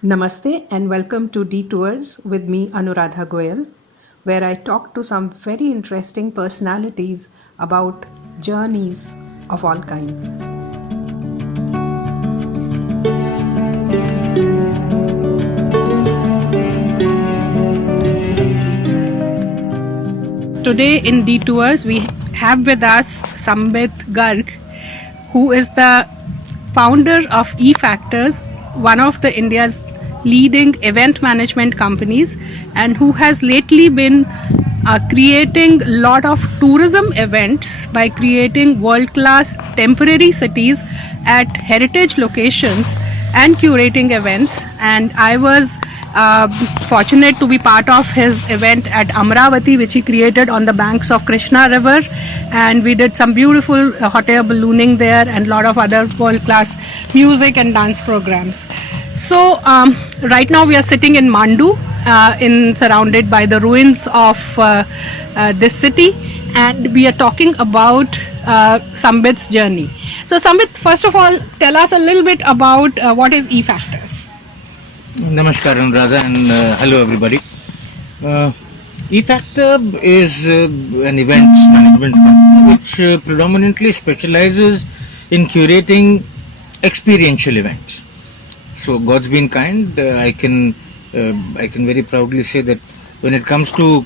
Namaste and welcome to Detours with me, Anuradha Goyal, where I talk to some very interesting personalities about journeys of all kinds. Today in Detours, we have with us Sambit Garg, who is the founder of eFactors, one of the India's leading event management companies, and who has lately been creating a lot of tourism events by creating world-class temporary cities at heritage locations and curating events. And I was fortunate to be part of his event at Amravati, which he created on the banks of Krishna River, and we did some beautiful hot air ballooning there and a lot of other world-class music and dance programs. So right now we are sitting in Mandu, surrounded by the ruins of this city, and we are talking about Sambit's journey. So Sambit, first of all, tell us a little bit about what is eFactors. Namaskar Anuradha and hello everybody. eFactor is an events management company which predominantly specializes in curating experiential events. So God's been kind. I can very proudly say that when it comes to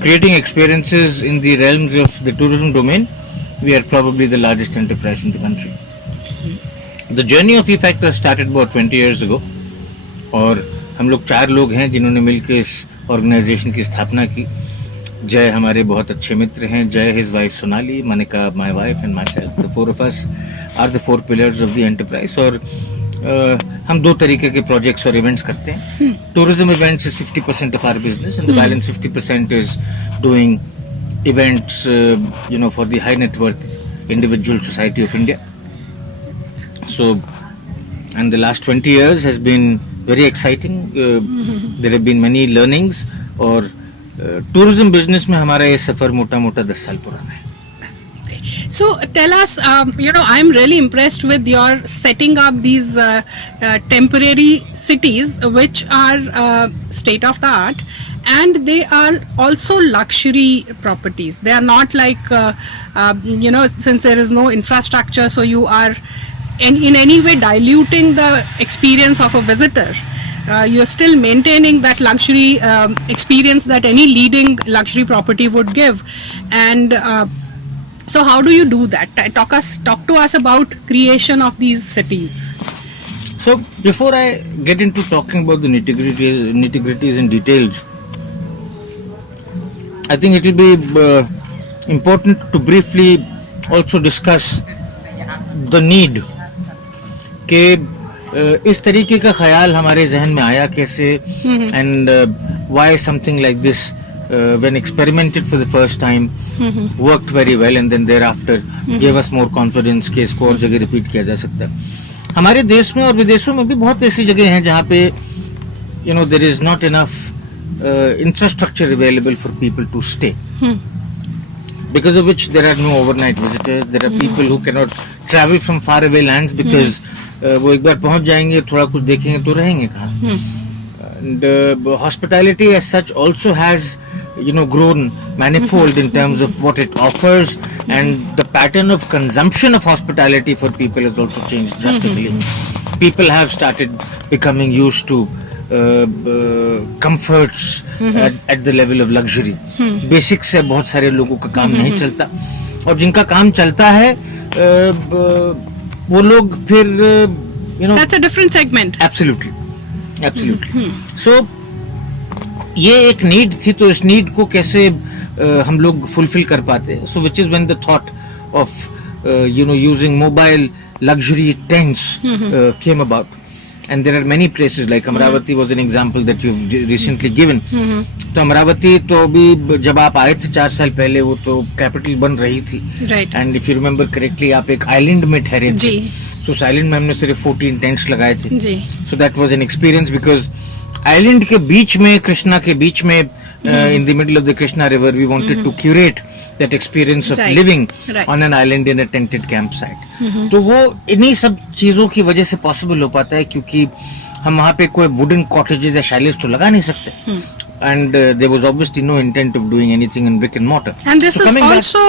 creating experiences in the realms of the tourism domain, we are probably the largest enterprise in the country. The journey of eFactor started about 20 years ago. और हम लोग 4 लोग हैं जिन्होंने मिलकर इस organisation की स्थापना की. जय हमारे बहुत अच्छे मित्र हैं. Jay his wife Sonali, Manika my wife and myself. The 4 of us are the 4 pillars of the enterprise. और हम 2 तरीके के प्रोजेक्ट्स और इवेंट्स करते हैं. Tourism events is 50% of our business and the balance 50% is doing events for the high net worth individual society of India. So and the last 20 years has been very exciting. There have been many learnings. और tourism business में हमारा ये सफर मोटा 10 साल पुराना है. So tell us, I'm really impressed with your setting up these temporary cities, which are state of the art, and they are also luxury properties. They are not like, since there is no infrastructure, so you are in any way diluting the experience of a visitor. You're still maintaining that luxury experience that any leading luxury property would give. And so how do you do that? Talk to us about creation of these cities. So before I get into talking about the nitty-gritties and details, I think it will be important to briefly also discuss the need कि इस तरीके का ख्याल हमारे जहन में आया कैसे, and why something like this when experimented for the first time worked very well and then thereafter give us more confidence कि इसको और जगह रिपीट किया जा सकता है. हमारे देश में और विदेशों में भी बहुत ऐसी जगह हैं जहाँ पे there is not enough infrastructure available for people to stay, because of which there are no overnight visitors. There are people who cannot travel from far away lands because वो एक बार पहुंच जाएंगे, थोड़ा कुछ देखेंगे तो रहेंगे कहाँ. And hospitality as such also has grown manifold in terms of what it offers, and the pattern of consumption of hospitality for people has also changed drastically. People have started becoming used to comforts at the level of luxury. Basics से बहुत सारे लोगों का काम नहीं चलता, और जिनका काम चलता है वो लोग फिर That's a different segment. Absolutely. So ये एक नीड थी, तो इस नीड को कैसे हम लोग फुलफिल कर पाते हैं. So which is when the thought of using mobile luxury tents came about. And there are many places like Amravati was an example that you've recently given. तो अमरावती तो अभी जब आप आए थे 4 साल पहले, वो तो कैपिटल बन रही थी. Right. And if you remember correctly, आप एक आइलैंड में ठहरे थे. So उस आइलैंड में हमने सिर्फ 14 टेंट्स लगाए थे. So that was an experience because island के बीच में, कृष्णा के बीच में, in the middle of the Krishna river, we wanted to curate that experience of living on an island in a tented campsite. तो वो इन्हीं सब चीजों की वजह से पॉसिबल हो पाता है क्योंकि हम वहाँ पे कोई वुडन कॉटेजेस या शैलेस तो लगा नहीं सकते. And there was obviously no intent of doing anything in brick and mortar. And this So is coming back- also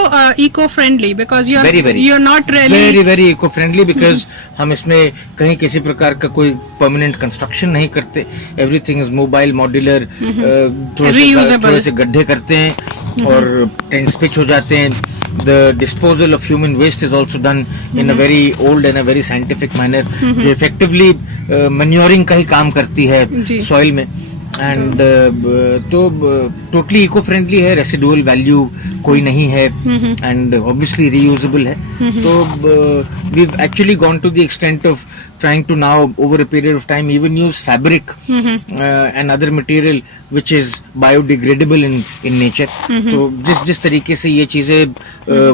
eco-friendly because very you're not really very eco-friendly because हम इसमें कहीं किसी प्रकार का कोई permanent construction नहीं करते. Everything is mobile, modular. Reusable. थोड़े से गड्ढे करते हैं और tents pitch हो जाते हैं. The disposal of human waste is also done in a very old and a very scientific manner, जो effectively manuring का ही काम करती है जी. soil में. एंड तो टोटली इको फ्रेंडली है, रेसिडुअल वैल्यू कोई नहीं है एंड ऑब्वियसली रीयूजेबल है. तो we actually gone to the extent of trying to now over a period of time even use fabric and other material which is biodegradable in nature. तो जिस तरीके से ये चीजें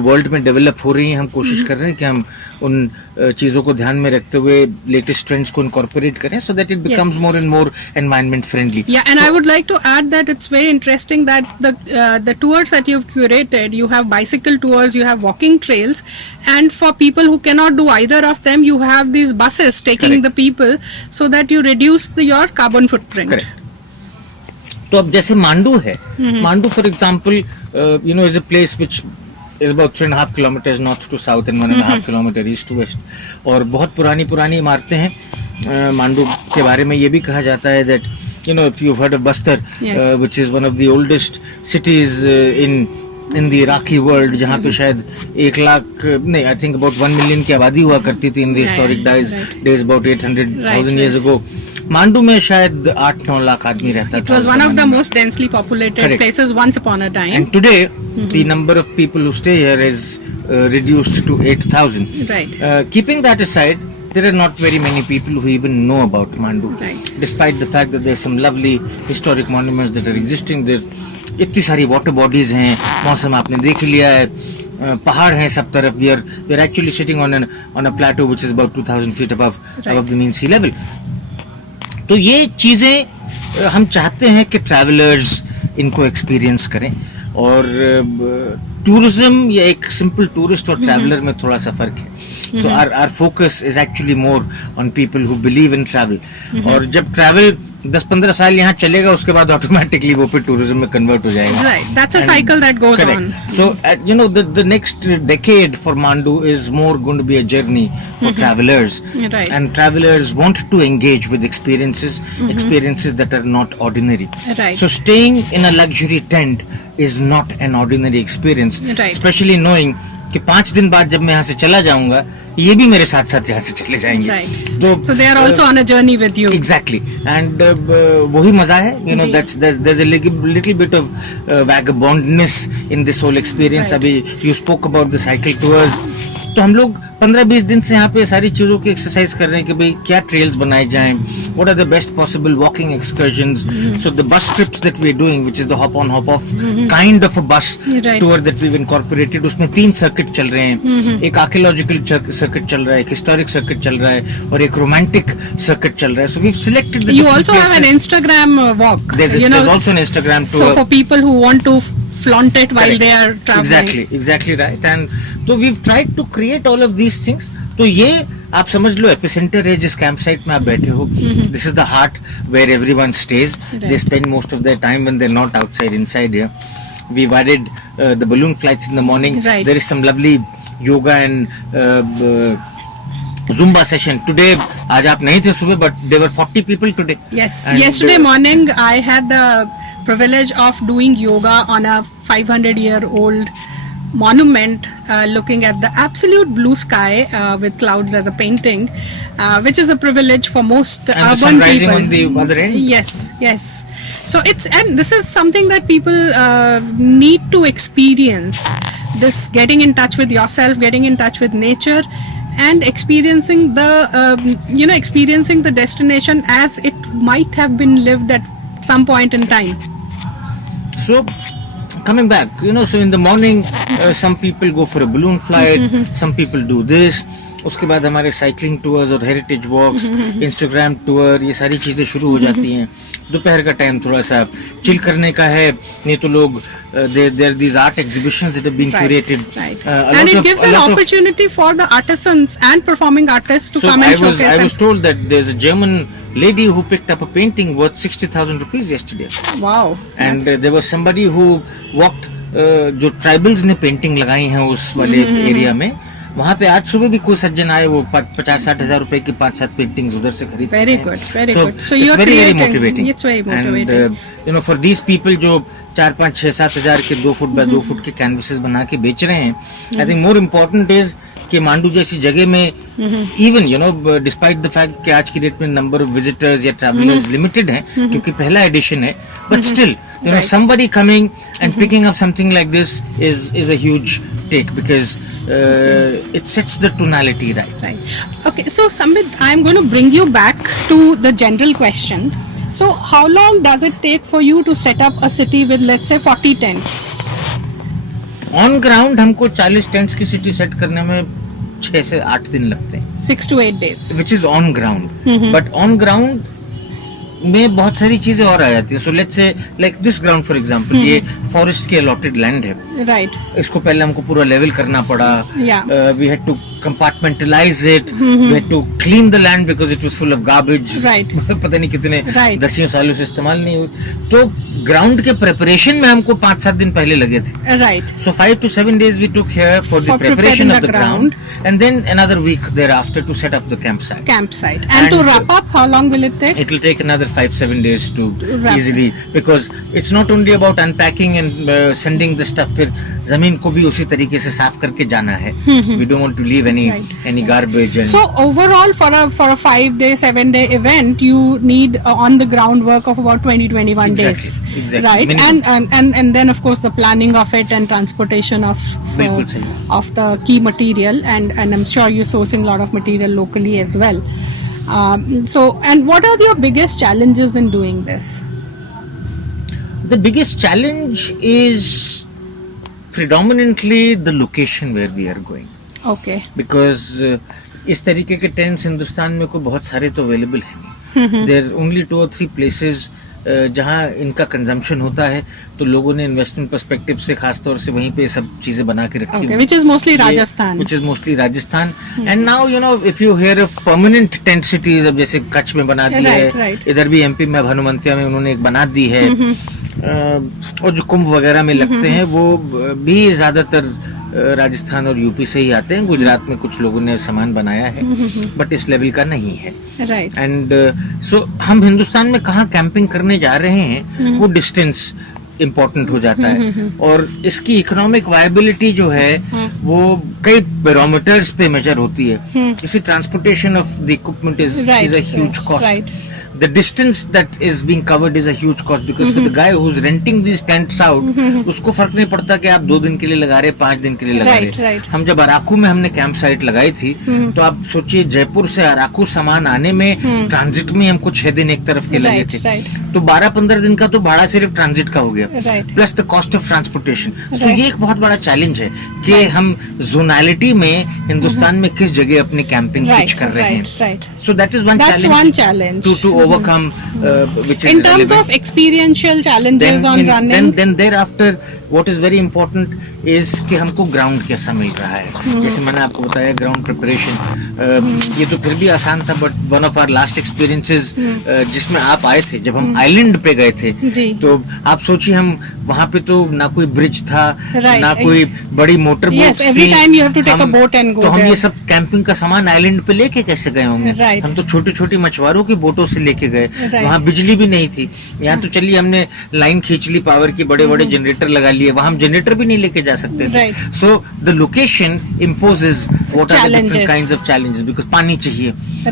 वर्ल्ड में डेवलप हो रही हैं, हम कोशिश कर रहे हैं कि हम उन चीजों को ध्यान में रखते हुए लेटेस्ट ट्रेंड्स को इनकॉर्पोरेट करें so that it becomes Yes. more and more environment friendly. Yeah, and I would like to add that it's very interesting that the tours that you've curated, you have bicycle tours, you have walking trails, and for people who cannot do either of them, you have these buses taking Correct. the people so that you reduce your carbon footprint. Correct. तो अब जैसे मांडू है, Mandu for example is a place which is about 3.5 kilometers north to south and 1.5 kilometer east to west. और बहुत पुरानी इमारतें हैं. मांडू के बारे में ये भी कहा जाता है that if you've heard of Bastar, Yes. which is one of the oldest cities in the Iraqi world, जहाँ पे शायद 1 लाख नहीं, I think about 1 million की आबादी हुआ करती थी in the historic days about 800,000 years ago. Mandu में शायद 8-9 लाख आदमी रहता था. It was one of the most densely populated Correct. places once upon a time. And today, the number of people who stay here is reduced to 8,000. Right. Keeping that aside, there are not very many people who even know about Mandu. Right. Despite the fact that there are some lovely historic monuments that are existing there. इतनी सारी water bodies हैं, मौसम आपने देख लिया है, पहाड़ हैं सब तरफ. We are actually sitting on a plateau which is about 2,000 feet above the mean sea level. तो ये चीजें हम चाहते हैं कि ट्रैवलर्स इनको एक्सपीरियंस करें. और टूरिज्म या एक सिंपल टूरिस्ट और ट्रैवलर में थोड़ा सा फर्क है. So our focus is actually more on people who believe in travel. और जब ट्रैवल 10-15 साल यहाँ चलेगा, उसके बाद ऑटोमेटिकली वो फिर टूरिज्म में कन्वर्ट हो जाएगा. Right. That's a cycle that goes on. So the next decade for Mandu is more going to be a journey for travelers. Right. And travelers want to engage with experiences that are not ordinary. Right. So staying in a luxury tent is not an ordinary experience. Right. Especially knowing कि 5 दिन बाद जब मैं यहाँ से चला जाऊंगा, ये भी मेरे साथ साथ यहाँ से चले जाएंगे. Right. So they are also on a journey with you. Exactly. And वही मजा है. जी. There's a little bit of vagabondness in this whole experience. Right. अभी you spoke about the cycle tours. तो हम लोग 15-20 दिन से यहाँ पे सारी चीजों की एक्सरसाइज कर रहे हैं कि भाई क्या ट्रेल्स बनाए जाएं, what are the best possible walking excursions. So the bus trips that we are doing, which is the hop on hop off kind of a bus Right. tour that we've incorporated, उसमें 3 circuit चल रहे हैं. एक archaeological circuit चल रहा है, एक historic circuit चल रहा है और एक रोमांटिक सर्किट चल रहा है. So we've selected the You different also have an places. Instagram walk. There's also an Instagram tour. So for people who want to flaunt it while Correct. they are traveling. Exactly right. And so we've tried to create all of these things. तो ये आप समझ लो epicentre है जिस camp site में आप बैठे हो. This is the heart where everyone stays. They spend most of their time when they are not outside inside here. We've added the balloon flights in the morning. Right. There is some lovely yoga and Zumba session today. आज आप नहीं थे सुबह, but there were 40 people today. Yes. And, Yesterday morning, I had the privilege of doing yoga on a 500-year-old monument, looking at the absolute blue sky with clouds as a painting, which is a privilege for most And the urban sun rising people. on the other end. Yes. So and this is something that people need to experience. This getting in touch with yourself, getting in touch with nature, and experiencing the destination as it might have been lived at some point in time. So, coming back, so in the morning, some people go for a balloon flight, some people do this. उसके बाद हमारे cycling tours और heritage वॉक्स, Instagram tour, ये सारी चीजें शुरू हो जाती हैं. दोपहर का टाइम थोड़ा सा चिल करने का है. नहीं तो लोग there are these art exhibitions that have been curated. Right. And it gives an opportunity for the artisans and performing artists to come and showcase. I was told that there's a German lady who picked up a painting worth 60,000 rupees yesterday. Wow. And there was somebody who walked, जो tribals ने painting लगाई हैं उस वाले area में, वहाँ पे आज सुबह भी कोई सज्जन आए, वो 50-60 हजार रुपए की 5-7 पेंटिंग्स उधर से खरीद. Very good, very good. So it's you're very creating. motivating. It's very motivating. And for these people जो 4-5-6-7 हजार के 2 फुट बाय 2 फुट के कैनवसेस बना के बेच रहे हैं, I think more important is कि मांडू जैसी जगह में इवन डिस्पाइट द फैक्ट कि आज की डेट में नंबर ऑफ विजिटर्स या ट्रैवलर्स लिमिटेड हैं, क्योंकि पहला एडिशन है, but still somebody coming and picking up something like this is a huge take, because it sets the tonality right. Okay, so Sambit, I'm going to bring you back to the general question. So how long does it take for you to set up a city with, let's say, 40 tents? On ground हमको 40 tents की city set करने में 6 से 8 दिन लगते हैं. 6 to 8 days. Which is on ground. But on ground में बहुत सारी चीजें और आ जाती है. So let's say like this ground for example, ये फॉरेस्ट की अलॉटेड लैंड है. Right. इसको पहले हमको पूरा लेवल करना पड़ा. Yeah. We had to compartmentalize it. We had to clean the land because it was full of garbage. Right. पता नहीं कितने Right. दसियों सालों से इस्तेमाल नहीं हुई. तो ग्राउंड के प्रिपरेशन में हमको 5-7 दिन पहले लगे थे. Right. So 5 to 7 days we took here for the For preparation preparing of the the ground, and then another week thereafter to set up the campsite. Campsite. And to wrap up, how long will it take? It will take another 5-7 days to wrap easily, because it's not only about unpacking and sending the stuff. फिर जमीन को भी उसी तरीके से साफ करके जाना है. We don't want to leave any garbage. And So overall, for a 5-day, 7-day event, you need on the ground work of about 20-21 Exactly, days. exactly. Right. Minimum. And then of course the planning of it and transportation बिल्कुल सही. of the key material, and I'm sure you're sourcing a lot of material locally as well. So, and what are your biggest challenges in doing this? The biggest challenge is predominantly the location where we are going, Okay. because इस तरीके के tents Hindustan में कोई बहुत सारे तो available है नहीं. There are only 2 or 3 places जहाँ इनका कंजम्पशन होता है, तो लोगों ने इन्वेस्टमेंट पर्सपेक्टिव से खास तौर से वहीं पे सब चीजें बना के रखी Okay, हुई. which is mostly Rajasthan. Which is mostly Rajasthan. And now if you hear of permanent tent cities, अब जैसे कच्छ में बना दी है, right. इधर भी एमपी में हनुमंतिया में उन्होंने एक बना दी है. और जो कुंभ वगैरह में लगते हैं वो भी ज्यादातर राजस्थान और यूपी से ही आते हैं. गुजरात में कुछ लोगों ने सामान बनाया है, बट इस लेवल का नहीं है. Right. एंड सो हम हिंदुस्तान में कहाँ कैंपिंग करने जा रहे हैं, वो डिस्टेंस इम्पोर्टेंट हो जाता है. और इसकी इकोनॉमिक वायबिलिटी जो है वो कई पैरामीटर्स पे मेजर होती है. इसी transportation of the equipment is a huge cost. The distance that is being covered is a huge cost, because for the guy who's renting these tents out, उसको फर्क नहीं पड़ता कि आप 2 दिन के लिए लगा रहे, 5 दिन के लिए लगा रहे. Right. हम जब अराकू में हमने कैंप साइट लगाई थी, तो आप सोचिए जयपुर से अराकू सामान आने में ट्रांजिट में हमको 6 दिन एक तरफ के लगे थे. तो 12-15 दिन का तो भाड़ा सिर्फ ट्रांजिट का हो गया, plus the cost of transportation. So ये एक बहुत बड़ा चैलेंज है कि हम जोनैलिटी में हिंदुस्तान में किस जगह अपनी कैंपिंग पिच कर रहे हैं. So that is one challenge to overcome, which is in terms relevant. of experiential challenges on running. Then thereafter, what is very important is कि हमको ग्राउंड कैसा मिल रहा है. जैसे मैंने आपको बताया ग्राउंड प्रिपरेशन, ये तो फिर भी आसान था, but one of our last experiences जिसमें आप आए थे, जब हम आइलैंड पे गए थे, तो आप सोचिए हम वहाँ पे तो ना कोई ब्रिज था, ना कोई बड़ी motor boat. Yes, every time you have to take a boat and go तो हम there. ये सब कैंपिंग का सामान आइलैंड पे लेके कैसे गए होंगे. हम तो छोटी छोटी मछुआरों की बोटों से लेके गए. वहाँ बिजली भी नहीं थी. यहाँ तो चलिए हमने लाइन खींच ली पावर की, बड़े बड़े जनरेटर लगा लिए. वहाँ हम जनरेटर भी नहीं लेके जा सकते थे. So the location imposes what are the different kinds of challenges, because पानी चाहिए.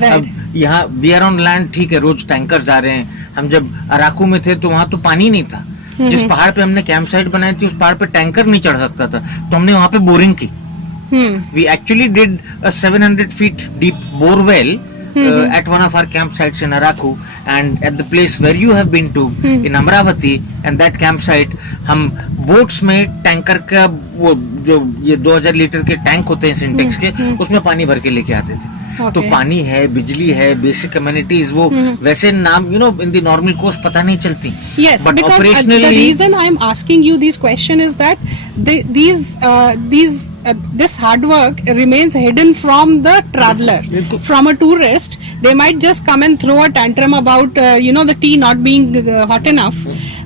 अब यहाँ वी आर ऑन लैंड, ठीक है, रोज टैंकर आ रहे हैं. हम जब अराकू में थे तो वहाँ तो पानी नहीं था. जिस पहाड़ पे हमने कैंप साइट बनाई थी, उस पहाड़ पे टैंकर नहीं चढ़ सकता था, तो हमने वहाँ पे बोरिंग की. We actually did a 700 feet deep bore well at one of our campsites in Araku, and at the place where you have been to in Amravati, and that campsite हम बोट्स में tanker का वो जो ये 2000 litre के tank होते हैं syntax के, उसमें पानी भर के लेके आते थे. तो पानी है, बिजली है, बेसिक कम्युनिटीज वो वैसे नाम इन द नॉर्मल कोर्स पता नहीं चलती. Yes, But because operationally, the reason I'm asking you this question is that this hard work remains hidden from the traveler. From a tourist, they might just come and throw a tantrum about the tea not being hot enough,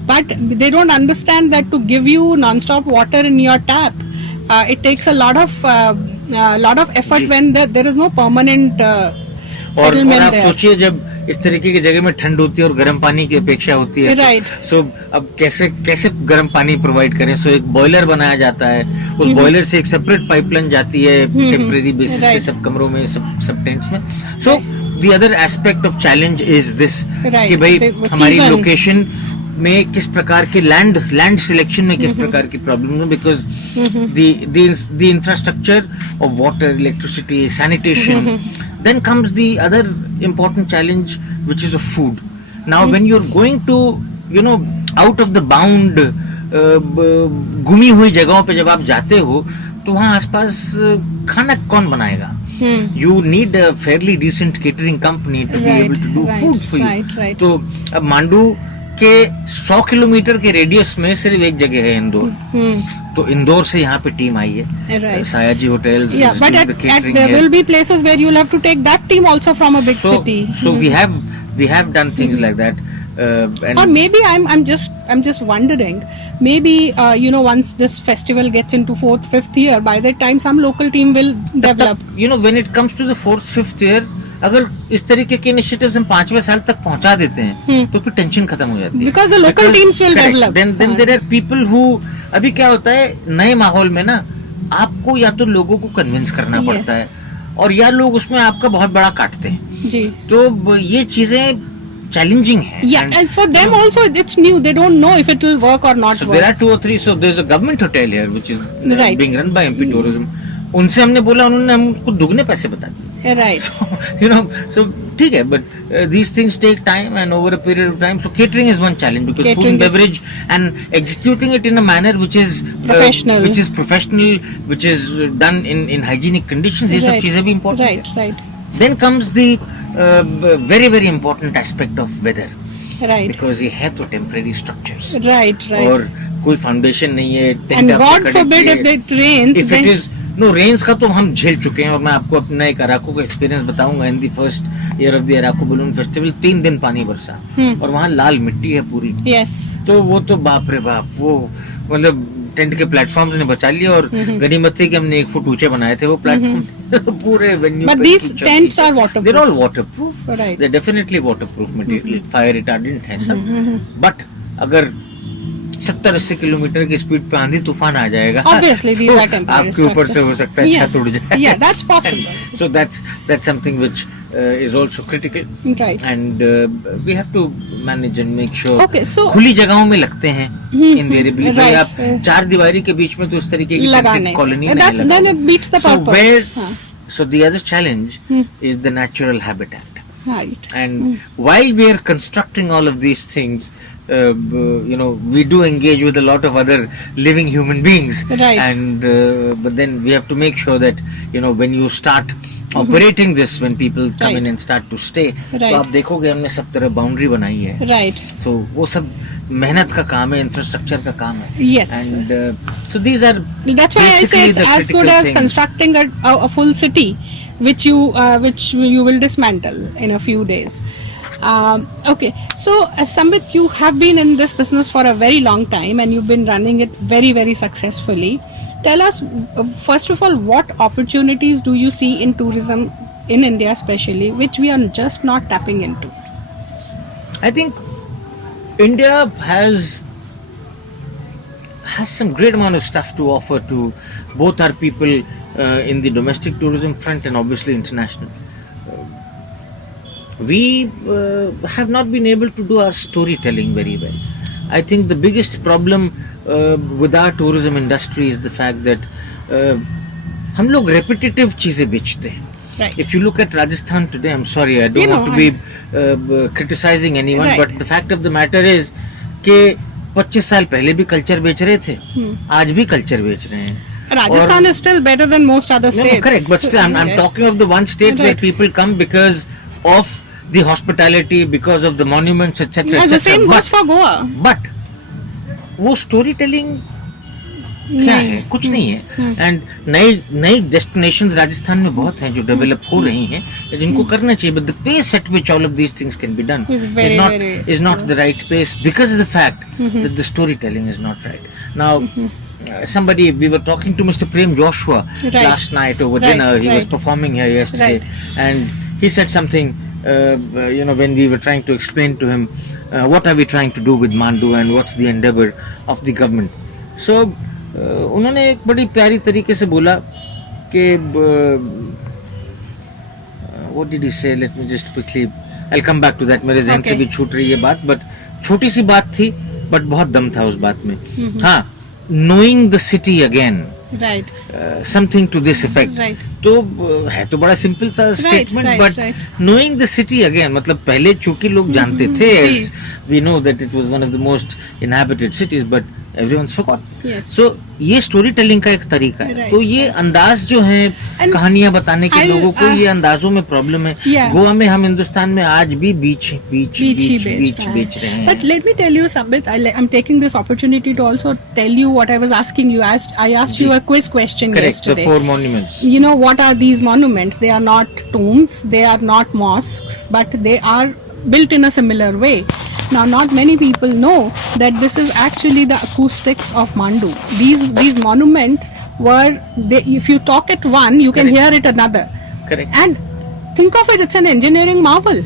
but they don't understand that to give you non-stop water in your tap, it takes a lot of effort when there is no permanent और settlement आप there. सोचिए जब इस तरीके की जगह में ठंड होती है और गर्म पानी की अपेक्षा होती है. Right. सो अब कैसे गर्म पानी प्रोवाइड करें. सो एक बॉयलर बनाया जाता है. उस बॉयलर से एक सेपरेट पाइपलाइन जाती है टेम्परेरी बेसिस पे Right. सब कमरों में सब टेंट्स में. So the other aspect of challenge is this Right. कि भाई The हमारी season. लोकेशन में किस प्रकार के लैंड सिलेक्शन में किस प्रकार की प्रॉब्लम है. Because the infrastructure of water, electricity, sanitation. Then comes the other important challenge, which is of food. Now, when you're going to, out of the bound, घूमी हुई जगहों पे जब आप जाते हो, तो वहाँ आसपास खाना कौन बनाएगा? You need a fairly decent catering company to be able to do food for you. Right. तो अब मांडू के 100 किलोमीटर के रेडियस में सिर्फ एक जगह है, इंदौर. तो इंदौर से यहाँ पे टीम आई है. Right. Sayaji hotels. Yeah, but there will be places where you'll have to take that team also from a big city. So we have done things like that. And Or maybe I'm just wondering. Maybe once this festival gets into 4th, 5th year, by that time some local team will develop. when it comes to the 4th, 5th year, अगर इस तरीके के initiatives हम 5वें साल तक पहुंचा देते हैं तो फिर टेंशन खत्म हो जाती है. Because the local teams will develop. Then there are people who अभी क्या होता है नए माहौल में ना आपको या तो लोगों को कन्विंस करना Yes. पड़ता है और या लोग उसमें आपका बहुत बड़ा काटते हैं. जी. तो ये चीजें चैलेंजिंग है. Yeah, and for them also it's new. They don't know if it will work or not So work. there are 2 or 3. So there's a government hotel here which is Right. being run by MP Tourism. उनसे हमने बोला, उन्होंने हमको दुगने पैसे बता दिए. Right. So ठीक है, but these things take time and over a period of time. So catering is one challenge because food Catering and is- beverage and executing it in a manner which is Professional. which is done in hygienic conditions. ये सब Right. चीजें भी important है. Right. Then comes the very very important aspect of weather Right. because ये है तो temporary structures. Right. और कोई फाउंडेशन नहीं है. tent And आपने God खड़े forbid किए. if it rains, If then it is no rains का तो हम झेल चुके हैं और मैं आपको अपना एक अराकू का एक्सपीरियंस बताऊंगा. In the first year of the Araku balloon festival 3 दिन पानी बरसा और वहाँ लाल मिट्टी है पूरी. yes. तो वो तो बाप रे बाप, वो मतलब टेंट के प्लेटफॉर्म्स ने बचा लिया और गनीमत थी कि हमने 1 फुट ऊंचे बनाए थे वो प्लेटफॉर्म पूरे venue. But these tents are waterproof. They're all waterproof. Right. They're definitely waterproof material. Fire retardant है सब. But अगर 70-80 किलोमीटर की स्पीड पे आंधी तूफान आ जाएगा Obviously, these तो are temporary आपके ऊपर से हो सकता है छत उड़ जाए. Yeah, that's possible. So that's something which is also critical. Right. And we have to manage and make sure. Okay, so- खुली जगहों में लगते हैं invariably. भाई right. आप 4 दीवारी के बीच में तो उस तरीके की लगा टेंट नहीं कॉलोनी सकते. नहीं That- लगा. then it beats the So purpose. where- हाँ. So the other challenge is the natural habitat. Right. And while we are constructing all of these things, we do engage with a lot of other living human beings. Right. And but then we have to make sure that when you start operating this, when people come Right. in and start to stay, Right. तो आप देखोगे हमने सब तरह boundary बनाई है. Right. तो वो सब मेहनत का काम है, इंफ्रास्ट्रक्चर का काम है. Yes. And so these are That's why I say basically it's the as good critical as things. constructing a full city, which you will dismantle in a few days. Okay, so Sambit, you have been in this business for a very long time and you've been running it very, very successfully. Tell us, first of all, what opportunities do you see in tourism in India especially, which we are just not tapping into? I think India has some great amount of stuff to offer to both our people in the domestic tourism front and obviously international. We have not been able to do our storytelling very well. I think the biggest problem with our tourism industry is the fact that हम लोग repetitive चीजें बेचते हैं. Right. If you look at Rajasthan today, I'm sorry, I don't want to be criticizing anyone, Right. but the fact of the matter is कि 25 साल पहले भी culture बेच रहे थे, आज भी कल्चर बेच रहे हैं. Rajasthan is still better than most other No, states. no, correct. But still, I'm talking of the one state where Right. people come because of the hospitality, because of the monuments, etc. Yeah, the same goes for Goa. But वो story telling क्या है? कुछ नहीं है. And नई destinations Rajasthan में बहुत हैं जो डेवलप हो रही हैं, जिनको करना चाहिए. But the pace at which all of these things can be done is not the right pace because of the fact that the storytelling is not right. Now, somebody, we were talking to Mr. Prem Joshua last night over dinner. He was performing here yesterday, and he said something. When we were trying to explain to him what are we trying to do with Mandu and what's the endeavor of the government. So, उन्होंने एक बड़ी प्यारी तरीके से बोला कि what did he say? Let me just quickly. I'll come back to that. मेरे ज़हन से भी छूट रही है बात, but छोटी सी बात थी, but बहुत दम था उस बात में. हाँ, knowing the city again. Right. Something to this effect. Right. तो है तो बड़ा सिंपल सा statement, but knowing the city again, मतलब पहले चूंकि लोग जानते थे, we know that it was one of the most inhabited cities, but everyone's forgot. So ये स्टोरी टेलिंग का एक तरीका है. तो ये अंदाज जो है कहानियां बताने के, लोगों को ये अंदाजों में प्रॉब्लम है. गोवा में, हम हिंदुस्तान में आज भी बीच बेच रहे हैं. But let me tell you, Sambit, I'm taking this opportunity to also tell you what I was asking you. I asked you a quiz question yesterday. The 4 monuments. You know, what are these monuments? They are not tombs, they are not mosques, but they are built in a similar way. Now, not many people know that this is actually the acoustics of Mandu. These monuments if you talk at one, you can hear it another. Correct. And think of it, it's an engineering marvel.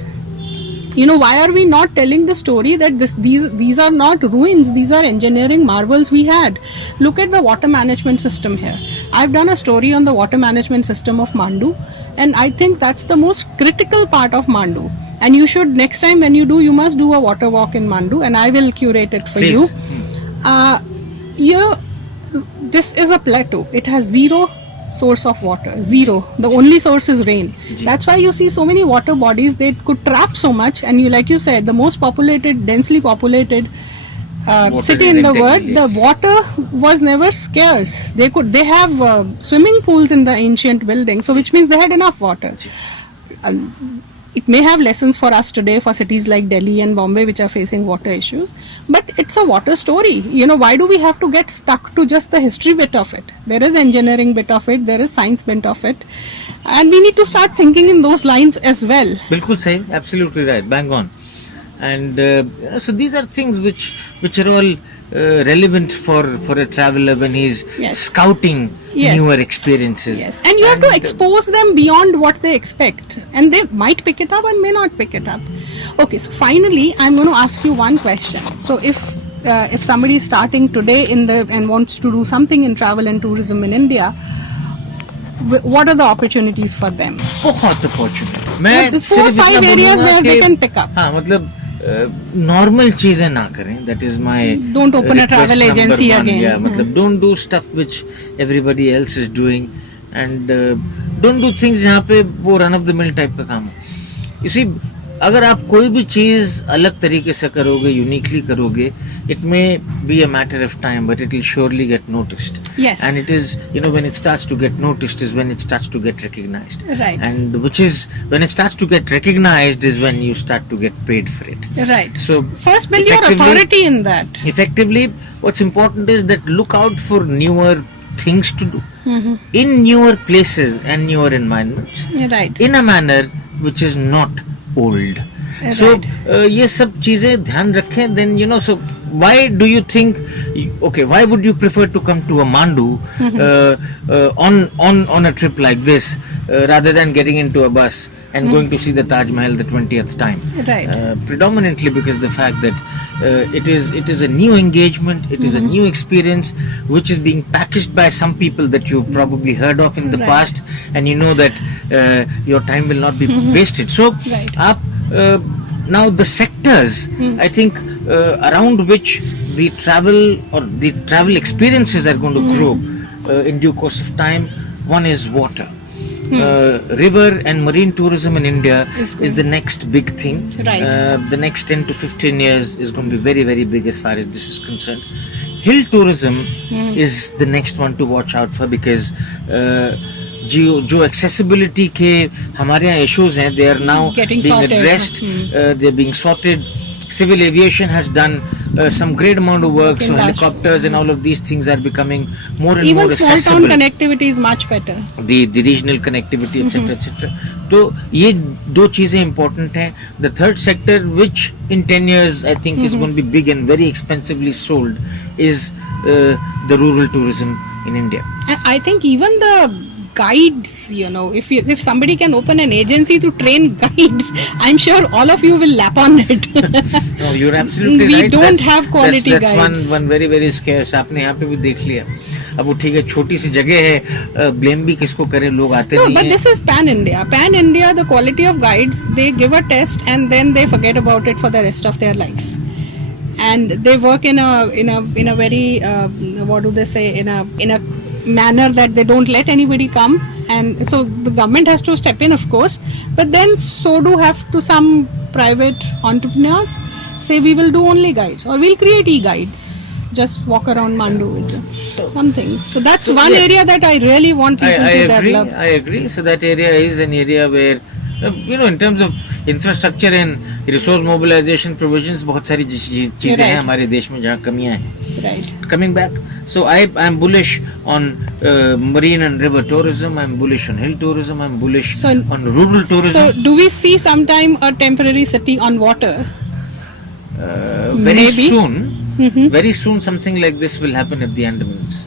You know, why are we not telling the story that these are not ruins, these are engineering marvels we had? Look at the water management system here. I've done a story on the water management system of Mandu, and I think that's the most critical part of Mandu. And you should, next time when you do, you must do a water walk in Mandu, and I will curate it for Please. you. This is a plateau. It has zero source of water. Zero. The only source is rain. That's why you see so many water bodies. They could trap so much, and like you said, the most populated, densely populated city in the world, the water was never scarce. They have swimming pools in the ancient buildings, so which means they had enough water. It may have lessons for us today for cities like Delhi and Bombay which are facing water issues, but it's a water story. You know, why do we have to get stuck to just the history bit of it? There is engineering bit of it, there is science bit of it, and we need to start thinking in those lines as well. बिल्कुल सही, absolutely right, bang on. And so these are things which are all relevant for a traveler when he's scouting newer experiences. Yes, and you have to expose them beyond what they expect, and they might pick it up and may not pick it up. Okay, so finally, I'm going to ask you one question. So if somebody is starting today and wants to do something in travel and tourism in India, what are the opportunities for them? बहुत opportunity. मैं 4-5 areas where they can pick up. हाँ, मतलब normal चीजें ना करें. That is my don't open a travel agency again. Yeah, मतलब don't do stuff which everybody else is doing, and don't do things जहाँ पे वो run of the mill type का काम हो. इसी अगर आप कोई भी चीज अलग तरीके से करोगे, यूनिकली करोगे, it may be a matter of time, but it will surely get noticed. Yes. And it is, when it starts to get noticed is when it starts to get recognized. Right. And which is, when it starts to get recognized is when you start to get paid for it. Right. So first build your authority in that. Effectively, what's important is that look out for newer things to do in newer places and newer environments. Right. In a manner which is not old. Right. So ये सब चीजें ध्यान रखें. Then so why do you think? Okay, why would you prefer to come to a Mandu on a trip like this rather than getting into a bus and going to see the Taj Mahal the 20th time? Right. Predominantly because the fact that it is a new engagement, it is a new experience which is being packaged by some people that you've probably heard of in the past, and you know that your time will not be wasted. So now the sectors I think around which the travel experiences are going to grow in due course of time. One is water. River and marine tourism in India is the next big thing. Right. The next 10 to 15 years is going to be very, very big as far as this is concerned. Hill tourism is the next one to watch out for because जो accessibility के हमारे यहाँ issues हैं, they are now Getting being sorted. addressed. They're being sorted. Civil aviation has done some great amount of work, so helicopters and all of these things are becoming more and Even more small accessible. town connectivity is much better. The regional connectivity, etc., etc. तो ये दो चीजें important हैं. The third sector, which in 10 years I think is going to be big and very expensively sold, is the rural tourism in India. And I think even the guides, if somebody can open an agency to train guides, I'm sure all of you will lap on it. No, you're absolutely We right. don't have quality that's guides. one very very scarce. आपने यहाँ पे भी देख लिया. अब वो ठीक है, छोटी सी जगह है, ब्लेम भी किसको करें, लोग आते No, नहीं but हैं. this is pan India. Pan India, the quality of guides, they give a test and then they forget about it for the rest of their lives. And they work in a very what do they say, in a manner that they don't let anybody come, and so the government has to step in, of course, but then so do have to some private entrepreneurs say we will do only guides or we'll create e-guides, just walk around Mandu with something. So that's So, one yes. area that I really want people to develop. I agree. So that area is an area where in terms of infrastructure and resource mobilization provisions, बहुत सारी चीजें हैं हमारे देश में जहाँ कमियां हैं. Right. Coming back, so I am bullish on marine and river tourism. I'm bullish on hill tourism. I'm bullish on rural tourism. So do we see sometime a temporary city on water? Very maybe. soon, very soon, something like this will happen at the Andamans.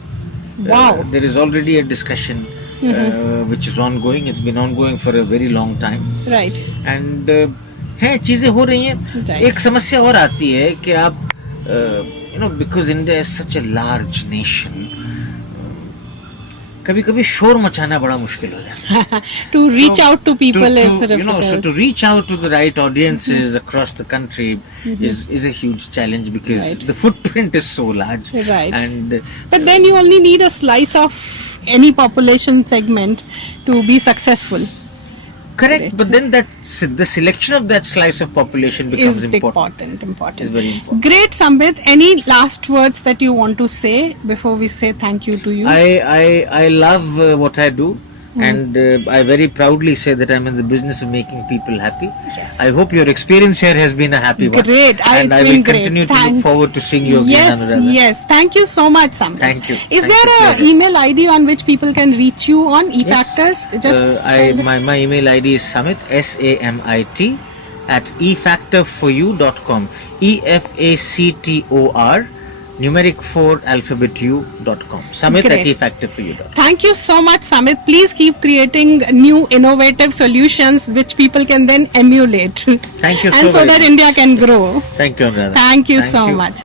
Wow. There is already a discussion which is ongoing. It's been ongoing for a very long time. Right. And हैं चीजें हो रही हैं. Right. एक समस्या और आती है कि आप because India is such a large nation, कभी-कभी शोर मचाना बड़ा मुश्किल हो जाता है. To reach out to people to, is so difficult. to reach out to the right audiences across the country is a huge challenge because Right. the footprint is so large. Right. And But then you only need a slice of any population segment to be successful. correct, but then the selection of that slice of population becomes Is important. important. Is very important. Great, Sambit. Any last words that you want to say before we say thank you to you? I love what I do, and I very proudly say that I'm in the business of making people happy. Yes. I hope your experience here has been a happy one. Great. And It's I been will great. continue to look forward to seeing you again, Yes, Anuradha. yes. Thank you so much, Sambit. Thank you. Is Thank there you, an pleasure. email ID on which people can reach you on eFactors? Just my email ID is Samit SAMIT at efactorforyou.com. EFACTOR numeric 4 alphabet u.com. Samit Great. at efactorforyou.com. Thank you so much, Samit. Please keep creating new innovative solutions which people can then emulate. Thank you and so very that much. India can grow. Thank you, Anuradha. Thank you so much.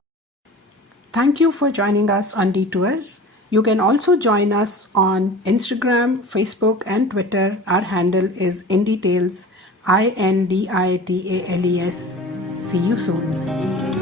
Thank you for joining us on Detours. You can also join us on Instagram, Facebook, and Twitter. Our handle is InDetails, INDITALES. See you soon.